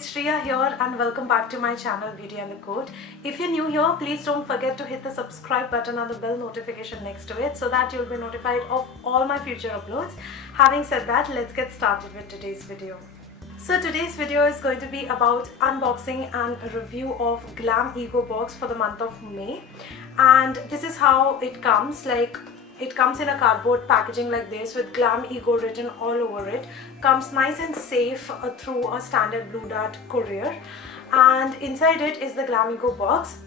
it's Shriya here and welcome back to my channel Beauty and the Code. If you're new here, please don't forget to hit the subscribe button and the bell notification next to it so that you'll be notified of all my future uploads. Having said that, let's get started with today's video. So today's video is going to be about unboxing and a review of Glamego box for the month of May. And this is how it comes. It comes in a cardboard packaging like this with Glamego written all over it. Comes nice and safe through a standard Blue Dart courier. And inside it is the Glamego box.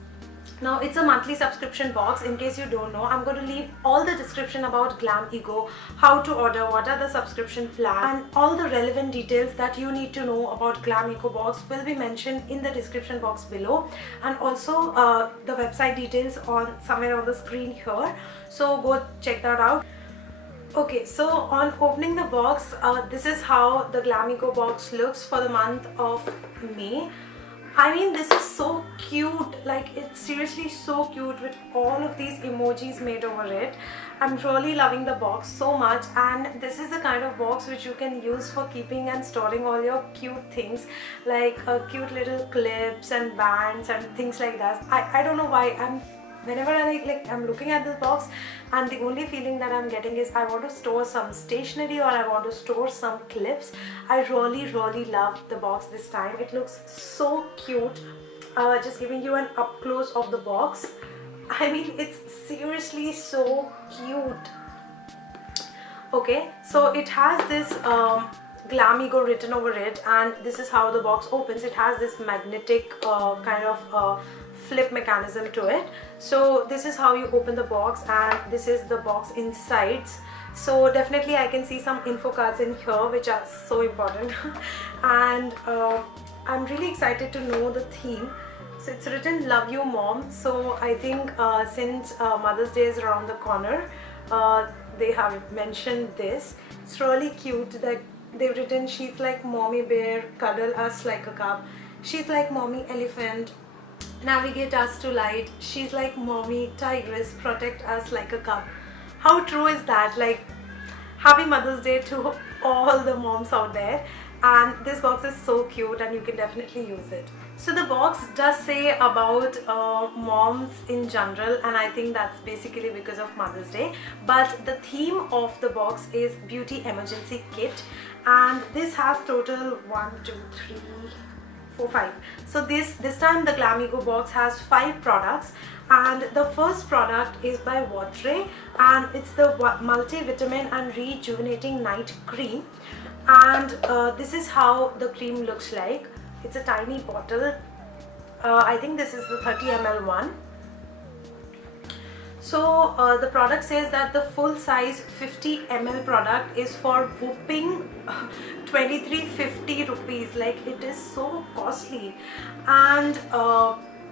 Now it's a monthly subscription box. In case you don't know, I'm going to leave all the description about Glamego, how to order, what are the subscription plan, and all the relevant details that you need to know about Glamego box will be mentioned in the description box below, and also the website details on somewhere on the screen here. So go check that out. Okay, so on opening the box, this is how the Glamego box looks for the month of May. I mean, this is so cute, like it's seriously so cute with all of these emojis made over it. I'm really loving the box so much, and this is the kind of box which you can use for keeping and storing all your cute things like cute little clips and bands and things like that. I don't know why whenever I'm looking at this box, and the only feeling that I'm getting is I want to store some stationery or I want to store some clips. I really love the box this time. It looks so cute. Just giving you an up close of the box. I mean, it's seriously so cute. Okay, so it has this Glamego written over it, and this is how the box opens. It has this magnetic kind of flip mechanism to it. So this is how you open the box, and this is the box inside. So definitely I can see some info cards in here which are so important. And I'm really excited to know the theme. So it's written "Love You Mom." So I think since Mother's Day is around the corner, they have mentioned this. It's really cute that they've written, "She's like mommy bear, cuddle us like a cub. She's like mommy elephant, navigate us to light. She's like mommy tigress, protect us like a cub." How true is that? Like, happy Mother's Day to all the moms out there. And this box is so cute and you can definitely use it. So the box does say about moms in general, and I think that's basically because of Mother's Day. But the theme of the box is Beauty Emergency Kit, and this has total 1, 2, 3, 4, 5. So this time the Glamego box has 5 products, and the first product is by Votre, and it's the multivitamin and rejuvenating night cream. And this is how the cream looks like. It's a tiny bottle. I think this is the 30 ml one. So the product says that the full size 50 ml product is for whopping 2350 rupees. Like, it is so costly. And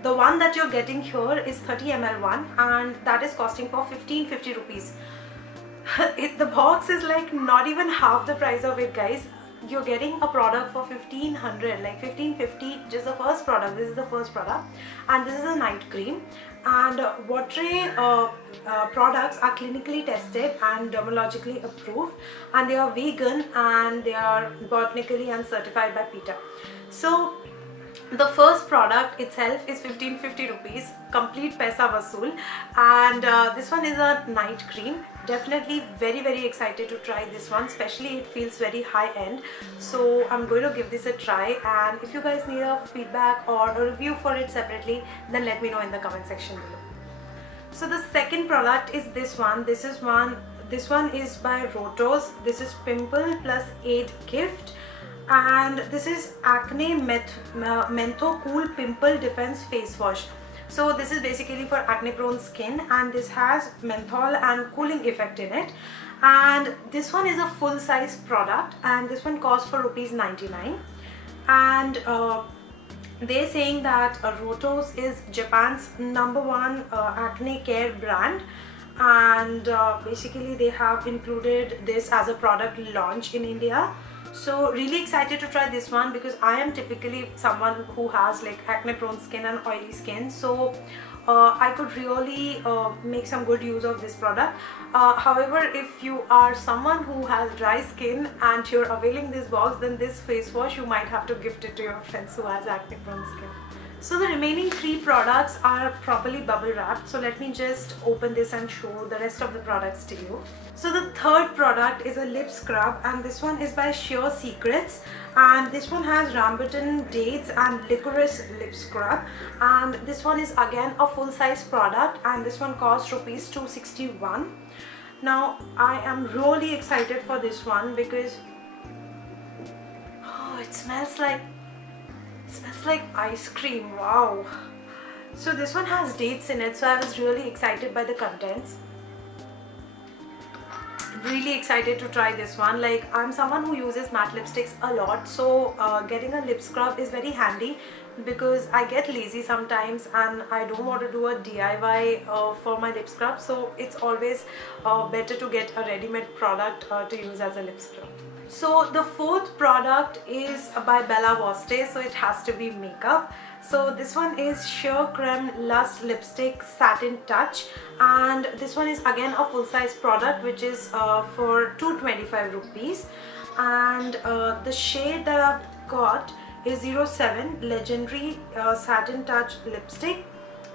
the one that you're getting here is 30 ml one, and that is costing for 1550 rupees. The box is like not even half the price of it, guys. You're getting a product for 1500, like 1550, just the first product. This is the first product, and this is a night cream. And Votre products are clinically tested and dermatologically approved, and they are vegan and they are botanically and certified by PETA. So the first product itself is 1550 rupees, complete paisa vasool, and this one is a night cream. Definitely very excited to try this one, especially it feels very high end. So I'm going to give this a try, and if you guys need a feedback or a review for it separately, then let me know in the comment section below. So the second product is this one. This one is by Votre. This is Pimple Plus Aid Gift. And this is Acne Mentho Cool Pimple Defense Face Wash. So this is basically for acne prone skin, and this has menthol and cooling effect in it. And this one is a full size product, and this one costs for rupees 99. And they're saying that Votre is Japan's #1 acne care brand, and basically they have included this as a product launch in India. So really excited to try this one because I am typically someone who has like acne prone skin and oily skin. So I could really make some good use of this product. However, if you are someone who has dry skin and you're availing this box, then this face wash you might have to gift it to your friends who has acne prone skin. So the remaining 3 products are properly bubble wrapped. So let me just open this and show the rest of the products to you. So the third product is a lip scrub, and this one is by Sheer Secrets, and this one has Rambutan, dates and licorice lip scrub, and this one is again a full size product, and this one costs rupees 261. Now I am really excited for this one because it smells like ice cream. Wow. So this one has dates in it, so I was really excited by the contents. Really excited to try this one. Like, I'm someone who uses matte lipsticks a lot, so getting a lip scrub is very handy because I get lazy sometimes and I don't want to do a DIY for my lip scrub, so it's always better to get a ready-made product to use as a lip scrub. So the fourth product is by Voste, so it has to be makeup. So this one is Sheer Creme Lust Lipstick Satin Touch, and this one is again a full size product which is for 225 rupees, and the shade that I've got is 07 Legendary Satin Touch Lipstick.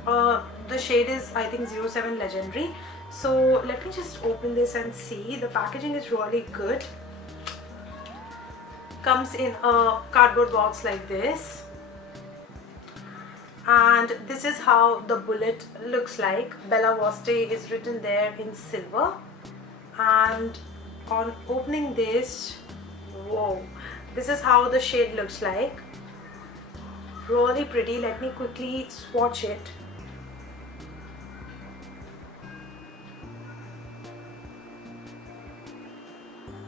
The shade is, I think, 07 Legendary. So let me just open this and see. The packaging is really good. Comes in a cardboard box like this, and this is how the bullet looks like. Voste is written there in silver, and on opening this, whoa, this is how the shade looks like. Really pretty. Let me quickly swatch it.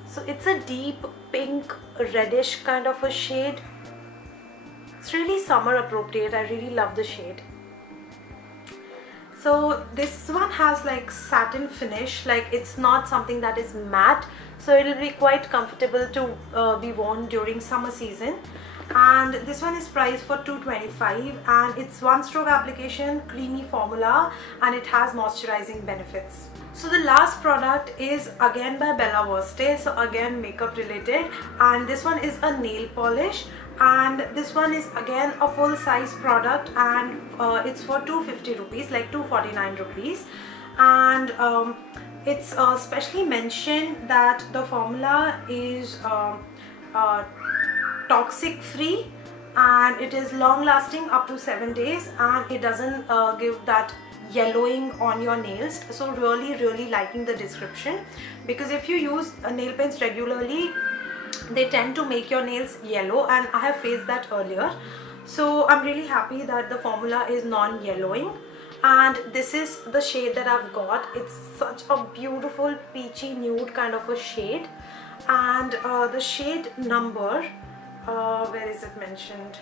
So it's a deep pink reddish kind of a shade. It's really summer appropriate. I really love the shade. So this one has like satin finish, like it's not something that is matte, so it will be quite comfortable to be worn during summer season. And this one is priced for 225, and it's one stroke application, creamy formula, and it has moisturizing benefits. So the last product is again by Voste, so again makeup related, and this one is a nail polish, and this one is again a full size product, and it's for 250 rupees, like 249 rupees, and it's specially mentioned that the formula is toxic free, and it is long lasting up to 7 days, and it doesn't give that yellowing on your nails. So really liking the description, because if you use nail paints regularly, they tend to make your nails yellow, and I have faced that earlier. So I'm really happy that the formula is non-yellowing, and this is the shade that I've got. It's such a beautiful peachy nude kind of a shade, and the shade number, where is it mentioned?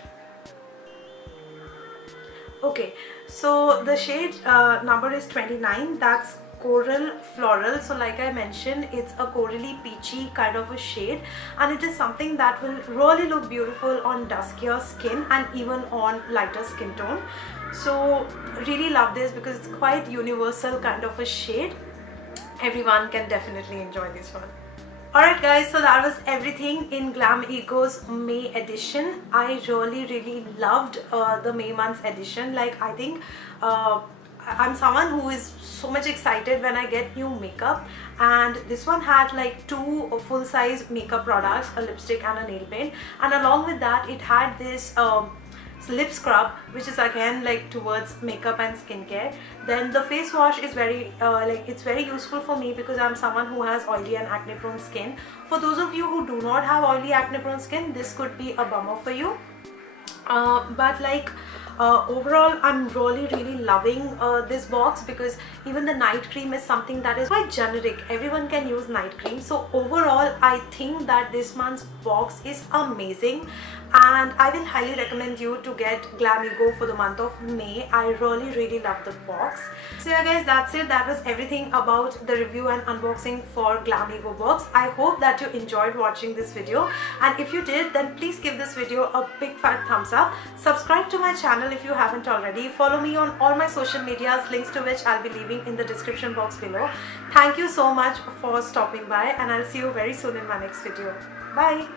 Okay, so the shade number is 29. That's Coral Floral. So like I mentioned, it's a corally peachy kind of a shade, and it is something that will really look beautiful on duskier skin and even on lighter skin tone. So really love this because it's quite universal kind of a shade. Everyone can definitely enjoy this one. Alright guys, so that was everything in Glamego's May edition. I really loved the May month's edition. Like, I think I'm someone who is so much excited when I get new makeup, and this one had like 2 full-size makeup products, a lipstick and a nail paint, and along with that it had this lip scrub, which is again like towards makeup and skincare. Then the face wash is very it's very useful for me because I'm someone who has oily and acne prone skin. For those of you who do not have oily acne prone skin, this could be a bummer for you, but like overall I'm really loving this box, because even the night cream is something that is quite generic. Everyone can use night cream. So overall I think that this month's box is amazing, and I will highly recommend you to get Glamego for the month of May. I really love the box. So yeah guys, that's it. That was everything about the review and unboxing for Glamego box. I hope that you enjoyed watching this video, and if you did, then please give this video a big fat thumbs up. Subscribe to my channel channel if you haven't already. Follow me on all my social medias, links to which I'll be leaving in the description box below. Thank you so much for stopping by, and I'll see you very soon in my next video. Bye.